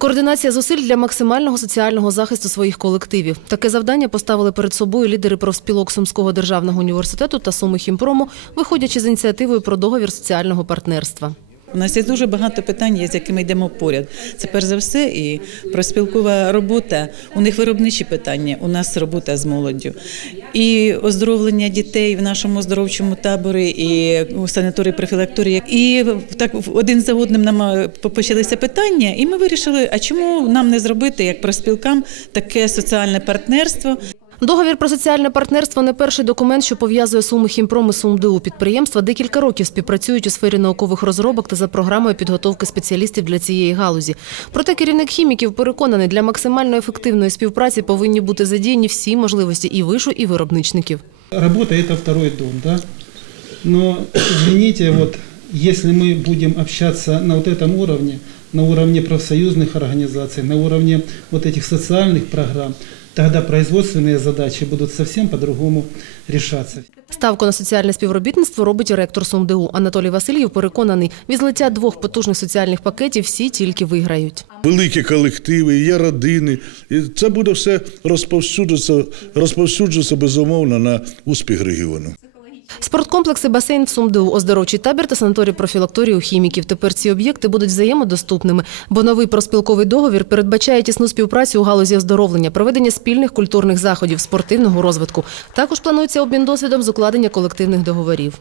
Координація зусиль для максимального соціального захисту своїх колективів. Таке завдання поставили перед собою лідери профспілок Сумського державного університету та Суми Хімпрому, виходячи з ініціативою про договір соціального партнерства. У нас є дуже багато питань, з якими йдемо поряд. Це перш за все і проспілкова робота. У них виробничі питання, у нас робота з молоддю. І оздоровлення дітей в нашому оздоровчому таборі, і у санаторії профілакторії. І так один за одним нам е, почалися питання, і ми вирішили, а чому нам не зробити як проспілкам таке соціальне партнерство. Договір про соціальне партнерство не перший документ, що пов'язує Суми Хімпром Сумду. Підприємства декілька років співпрацюють у сфері наукових розробок та за програмою підготовки спеціалістів для цієї галузі. Проте керівник хіміків переконаний, для максимально ефективної співпраці повинні бути задіяні всі можливості і вишу, і виробничників. Работа это второй дом, да. Но извините, если мы будем общаться на вот этом уровне, на уровне профсоюзных организаций, на уровне вот этих социальных программ, тогда производственные задачи будут совсем по-другому решаться. Ставку на соціальне співробітництво робить і ректор СумДУ. Анатолій Васильєв переконаний, від злиття двох потужних соціальних пакетів всі тільки виграють. великі колективи, є родини. І це буде все розповсюджуватися, розповсюджуватися безумовно на успіх регіону. Спорткомплекси басейн в СумДУ, оздоровчий табір та санаторій профілакторії у хіміків. Тепер ці об'єкти будуть взаємодоступними, бо новий проспілковий договір передбачає тісну співпрацю у галузі оздоровлення, проведення спільних культурних заходів, спортивного розвитку. Також планується обмін досвідом з укладення колективних договорів.